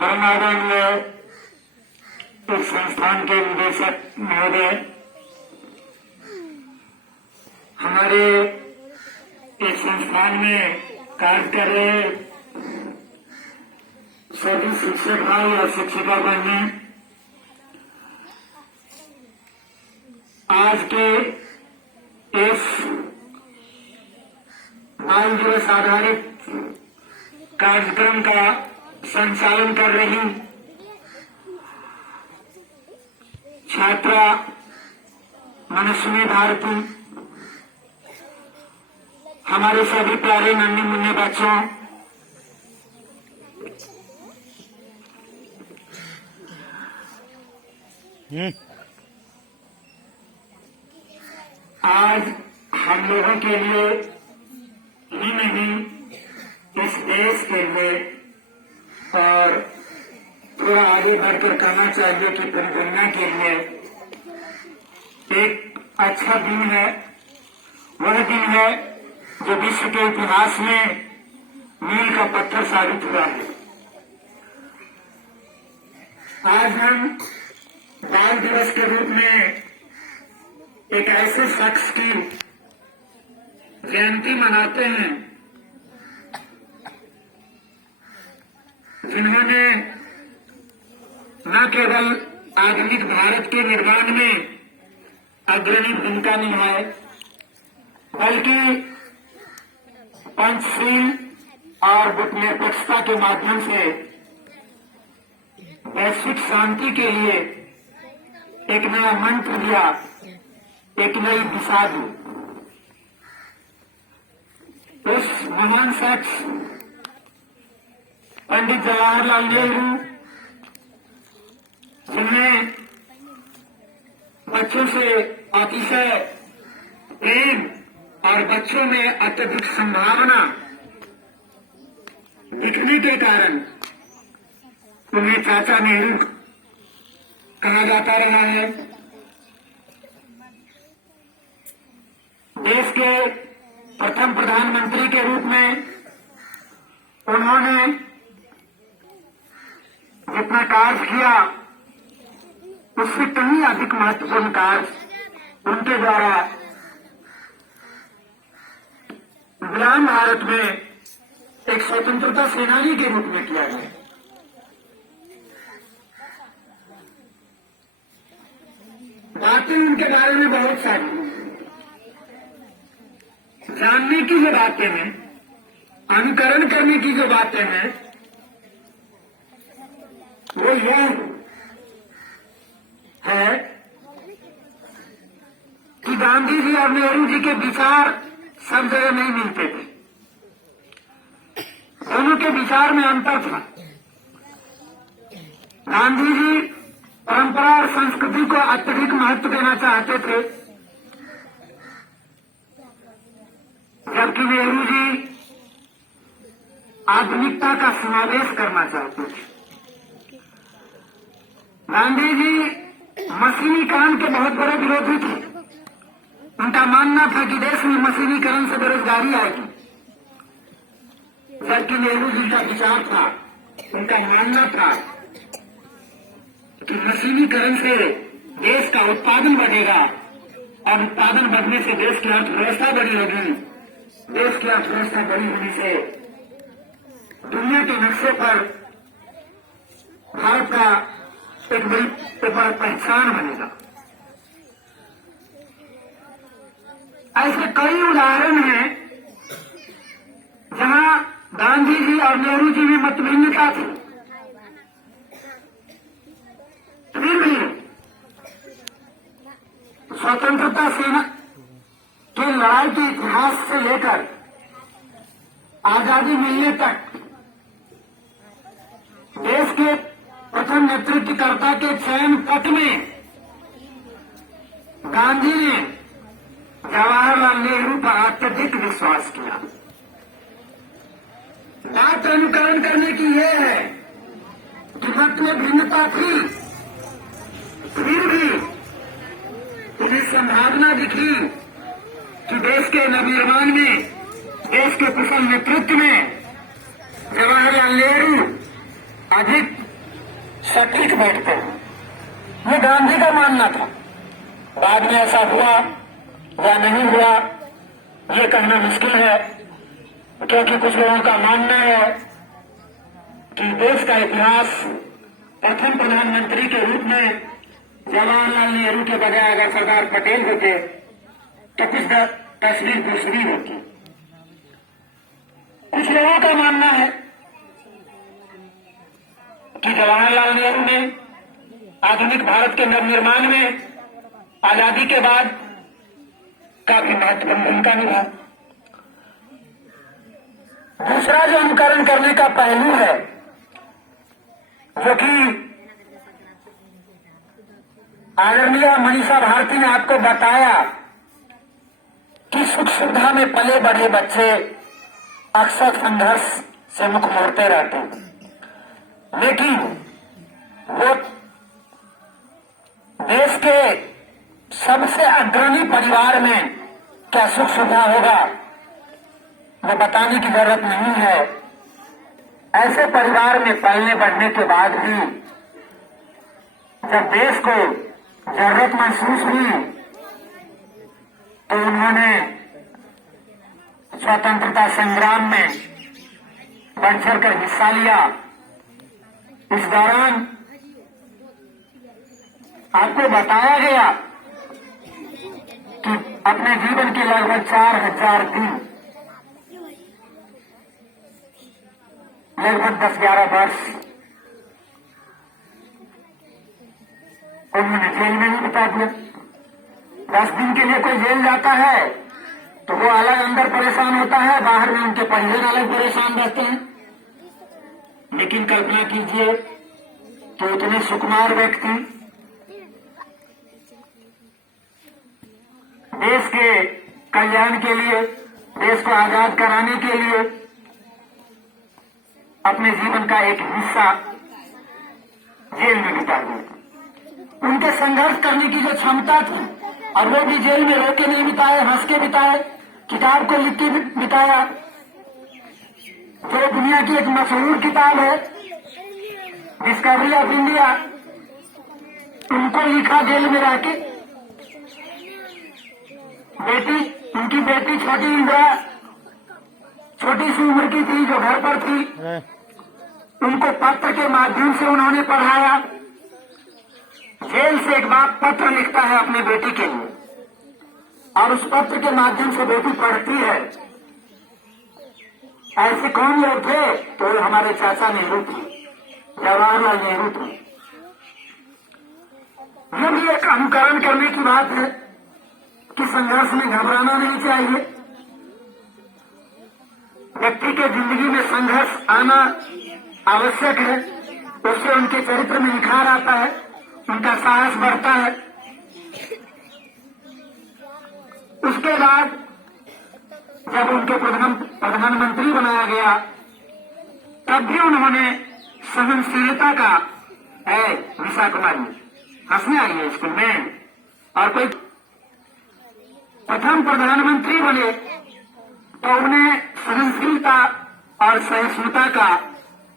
परमादरणीय इस संस्थान के निदेशक महोदय, हमारे इस संस्थान में कार्य कर रहे सभी शिक्षक भाई और शिक्षिका बहने, आज के इस बाल दिवस आधारित कार्यक्रम का संचालन कर रही छात्रा मनस्विनी भारती, हमारे सभी प्यारे नन्हे मुन्ने बच्चों, आज हम लोगों के लिए ही नहीं, इस देश के लिए और थोड़ा आगे बढ़कर कहना चाहिए कि पूरी दुनिया के लिए एक अच्छा दिन है। वह दिन है जो विश्व के इतिहास में मील का पत्थर साबित हुआ है। आज हम बाल दिवस के रूप में एक ऐसे शख्स की जयंती मनाते हैं जिन्होंने न केवल आधुनिक भारत के निर्माण में अग्रणी भूमिका निभाई, बल्कि पंचशील और गुटनिरपेक्षता के माध्यम से वैश्विक शांति के लिए एक नया मंत्र दिया, एक नई दिशा दी। उस महान शख्स पंडित जवाहरलाल नेहरू, जिन्हें बच्चों से अतिशय प्रेम और बच्चों में अत्यधिक संभावना दिखने के कारण उन्हें चाचा नेहरू कहा जाता रहा है। देश के प्रथम प्रधानमंत्री के रूप में उन्होंने जितना कार्य किया, उससे कहीं अधिक महत्वपूर्ण कार्य उनके द्वारा गुलाम भारत में एक स्वतंत्रता सेनानी के रूप में किया गया। बातें उनके बारे में बहुत सारी, जानने की जो बातें हैं, अनुकरण करने की जो बातें हैं, वो यह है कि गांधी जी और नेहरू जी के विचार सब जगह नहीं मिलते थे। दोनों के विचार में अंतर था। गांधी जी परंपरा और संस्कृति को अत्यधिक महत्व देना चाहते थे, जबकि नेहरू जी आधुनिकता का समावेश करना चाहते थे। गांधी जी मशीनीकरण के बहुत बड़े विरोधी थे। उनका मानना था कि देश में मशीनीकरण से बेरोजगारी आएगी, जबकि नेहरू जी का विचार था, उनका मानना था कि मशीनीकरण से देश का उत्पादन बढ़ेगा और उत्पादन बढ़ने से देश की अर्थव्यवस्था बड़ी होगी। देश की अर्थव्यवस्था बड़ी होने से दुनिया के नक्शे पर भारत का एक बड़ी पहचान बनेगा। ऐसे कई उदाहरण हैं जहां गांधी जी और नेहरू जी में मतभिन्नता थी, फिर भी स्वतंत्रता सेना के लड़ाई के इतिहास से लेकर आजादी मिलने तक देश के प्रथम नेतृत्वकर्ता के चयन पथ में गांधी ने जवाहरलाल नेहरू पर अत्यधिक विश्वास किया। बात अनुकरण करने की यह है कि मत में भिन्नता थी, फिर भी उन्हें संभावना दिखी कि देश के नवनिर्माण में, देश के कुशल नेतृत्व में जवाहरलाल नेहरू अधिक सटीक बैठते हैं। ये गांधी का मानना था। बाद में ऐसा हुआ या नहीं हुआ ये कहना मुश्किल है, क्योंकि कुछ लोगों का मानना है कि देश का इतिहास प्रथम प्रधानमंत्री के रूप में जवाहरलाल नेहरू के बजाय अगर सरदार पटेल होते तो कुछ तस्वीर दूसरी होती। कुछ लोगों का मानना है कि जवाहरलाल नेहरू ने आधुनिक भारत के नवनिर्माण में आजादी के बाद काफी महत्वपूर्ण भूमिका निभाई। दूसरा जो अनुकरण करने का पहलू है, जो कि आदरणीय मनीषा भारती ने आपको बताया कि सुख सुविधा में पले बढ़े बच्चे अक्सर संघर्ष से मुख मोड़ते रहते हैं, लेकिन वो देश के सबसे अग्रणी परिवार में क्या सुख सुविधा होगा वो बताने की जरूरत नहीं है। ऐसे परिवार में पलने बढ़ने के बाद भी जब देश को जरूरत महसूस हुई तो उन्होंने स्वतंत्रता संग्राम में बढ़ चढ़कर हिस्सा लिया। इस दौरान आपको बताया गया कि अपने जीवन के लगभग 4000 दिन, लगभग 10-11 वर्ष उन्होंने जेल में ही बिता दिया। 10 दिन के लिए कोई जेल जाता है तो वो अलग अंदर परेशान होता है, बाहर में उनके परिजन अलग परेशान रहते हैं। लेकिन कल्पना कीजिए तो इतने सुकुमार व्यक्ति देश के कल्याण के लिए, देश को आजाद कराने के लिए अपने जीवन का एक हिस्सा जेल में बिता दिया। उनके संघर्ष करने की जो क्षमता थी, और वो भी जेल में रो के नहीं बिताए, हंस के बिताए, किताब को लिख के बिताया। जो दुनिया की एक मशहूर किताब है डिस्कवरी ऑफ इंडिया, उनको लिखा जेल में रह के। उनकी बेटी छोटी इंदिरा, छोटी सी उम्र की थी, जो घर पर थी, उनको पत्र के माध्यम से उन्होंने पढ़ाया। जेल से एक बाप पत्र लिखता है अपनी बेटी के लिए, और उस पत्र के माध्यम से बेटी पढ़ती है। ऐसे कौन लोग थे? तो हमारे चाचा नेहरू थे, जवाहरलाल नेहरू थे। ये भी एक अनुकरण करने की बात है कि संघर्ष में घबराना नहीं चाहिए। व्यक्ति के जिंदगी में संघर्ष आना आवश्यक है, उससे उनके चरित्र में निखार आता है, उनका साहस बढ़ता है। उसके बाद जब उनके प्रधानमंत्री बनाया गया तब भी उन्होंने सहनशीलता का विशा कुमारी हंसने आई है स्कूल में, और कोई प्रथम प्रधानमंत्री बने तो उन्हें सहनशीलता और सहिष्णुता का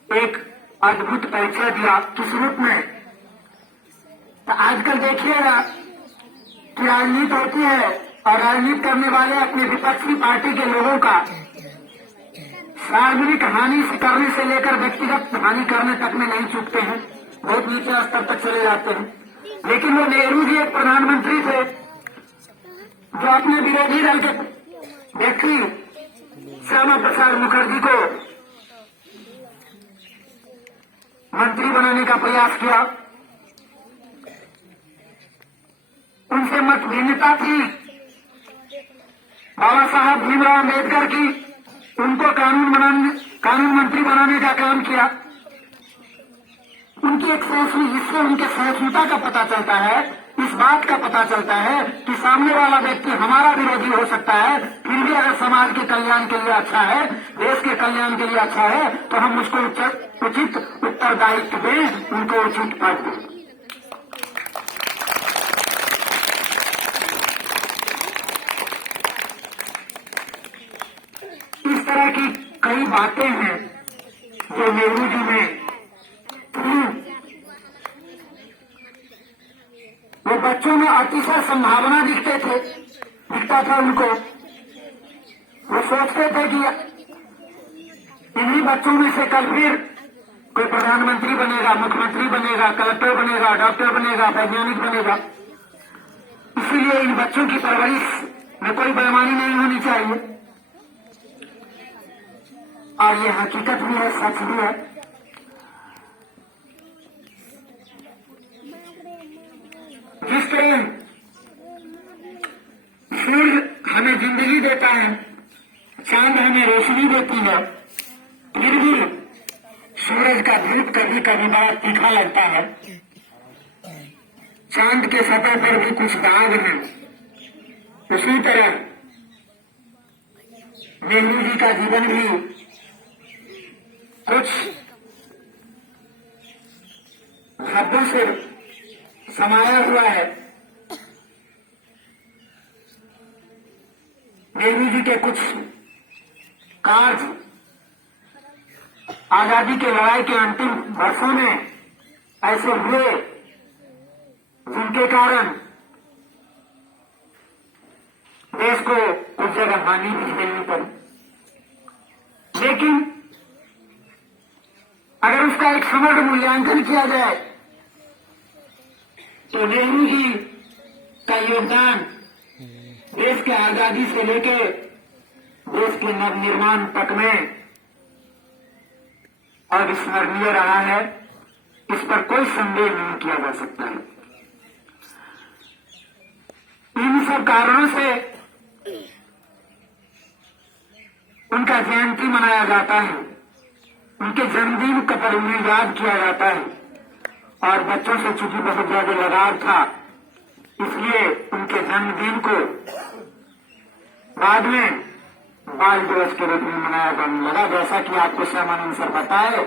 एक अद्भुत परिचय दिया। किस रूप में? तो आजकल देखिएगा कि राजनीति होती है और राजनीति करने वाले अपने विपक्षी पार्टी के लोगों का सार्वजनिक हानि करने से लेकर व्यक्तिगत हानि करने तक में नहीं चूकते हैं, बहुत नीचे स्तर तक चले जाते हैं। लेकिन वो नेहरू जी एक प्रधानमंत्री थे जो अपने विरोधी दल के व्यक्ति श्यामा प्रसाद मुखर्जी को मंत्री बनाने का प्रयास किया। उनसे मत भिन्नता थी बाबा साहब भीमराव अम्बेडकर की, उनको कानून मंत्री बनाने का काम किया। उनकी एक इससे उनके सहिष्णुता का पता चलता है, इस बात का पता चलता है कि सामने वाला व्यक्ति हमारा विरोधी हो सकता है, फिर भी अगर समाज के कल्याण के लिए अच्छा है, देश के कल्याण के लिए अच्छा है, तो हम उसको उचित उत्तरदायित्व दें, उनको उचित पद दें। इस तरह की कई बातें हैं जो नेहरू जी में थी, वो बच्चों में अतिशय संभावना दिखता था उनको। वो सोचते थे कि इन्हीं बच्चों में से कल फिर कोई प्रधानमंत्री बनेगा, मुख्यमंत्री बनेगा, कलेक्टर बनेगा, डॉक्टर बनेगा, वैज्ञानिक बनेगा। इसीलिए इन बच्चों की परवरिश में कोई बेईमानी नहीं होनी चाहिए। और ये हकीकत भी है, सच भी है। जिस तरह सूर्य हमें जिंदगी देता है, चांद हमें रोशनी देती है, फिर भी सूरज का धूप कभी कभी बड़ा तीखा लगता है। चांद के सतह पर भी कुछ दाग हैं। उसी तरह नेहरू जी का जीवन भी कुछ भावों से समाया हुआ है। नेहरू जी के कुछ कार्य आजादी के लड़ाई के अंतिम वर्षों में ऐसे हुए जिनके कारण देश को कुछ जगह हानि भी झेलनी पड़ी। लेकिन अगर उसका एक समग्र मूल्यांकन किया जाए तो नेहरू जी का योगदान देश के आजादी से लेकर देश के नवनिर्माण तक में अविस्मरणीय रहा है। इस पर कोई संदेह नहीं किया जा सकता है। इन सब कारणों से उनका जयंती मनाया जाता है, उनके जन्मदिन पर उन्हें याद किया जाता है। और बच्चों से चूंकि बहुत ज्यादा लगाव था, इसलिए उनके जन्मदिन को बाद में बाल दिवस के रूप में मनाया जाने लगा। जैसा कि आपको श्यामानंद सर बताए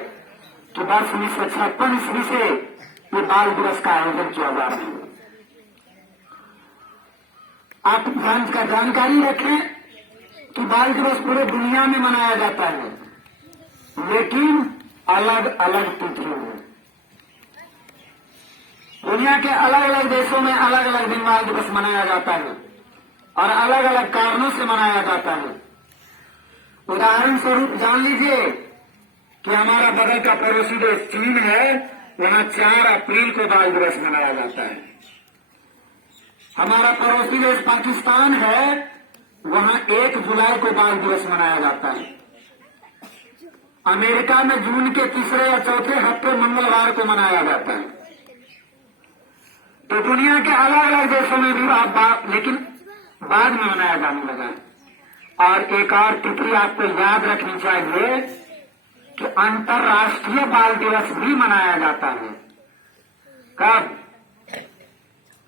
कि वर्ष 1956 ईस्वी से ये बाल दिवस का आयोजन किया जा रहा है। आप जानकारी रखें कि बाल दिवस पूरे दुनिया में मनाया जाता है, लेकिन अलग अलग तिथियों में। दुनिया के अलग अलग देशों में अलग अलग दिन बाल दिवस मनाया जाता है और अलग अलग कारणों से मनाया जाता है। उदाहरण स्वरूप जान लीजिए कि हमारा बगल का पड़ोसी देश चीन है, वहां 4 अप्रैल को बाल दिवस मनाया जाता है। हमारा पड़ोसी देश पाकिस्तान है, वहां 1 जुलाई को बाल दिवस मनाया जाता है। अमेरिका में जून के तीसरे या चौथे हफ्ते मंगलवार को मनाया जाता है। तो दुनिया के अलग अलग देशों में भी लेकिन बाद में मनाया जाने लगा है। और एक और तिथि आपको याद रखनी चाहिए कि अंतर्राष्ट्रीय बाल दिवस भी मनाया जाता है। कब?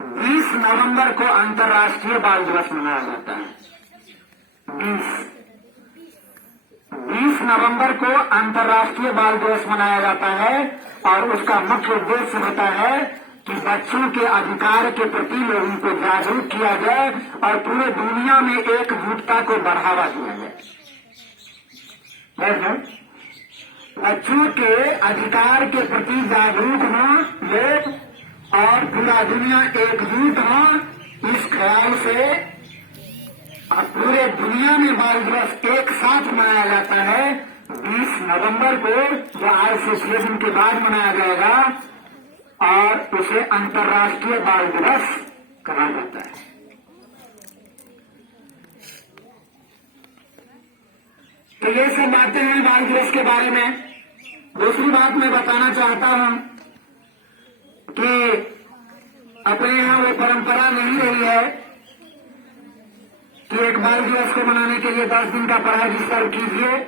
20 नवंबर को अंतर्राष्ट्रीय बाल दिवस मनाया जाता है। 20 नवंबर को अंतर्राष्ट्रीय बाल दिवस मनाया जाता है और उसका मुख्य उद्देश्य होता है कि बच्चों के अधिकार के प्रति लोगों को जागरूक किया जाए और पूरे दुनिया में एकजुटता को बढ़ावा दिया जाए। बच्चों के अधिकार के प्रति जागरूक हों लोग और पूरा दुनिया एकजुट हो, इस ख्याल से पूरे दुनिया में बाल दिवस एक साथ मनाया जाता है। 20 नवंबर को जो आज से 6 दिन के बाद मनाया जाएगा और उसे अंतर्राष्ट्रीय बाल दिवस कहा जाता है। तो ये सब बातें हैं बाल दिवस के बारे में। दूसरी बात मैं बताना चाहता हूं कि अपने यहां वो परंपरा नहीं रही है कि एक बाल दिवस को मनाने के लिए 10 दिन का पढ़ाई रिजर्व कीजिए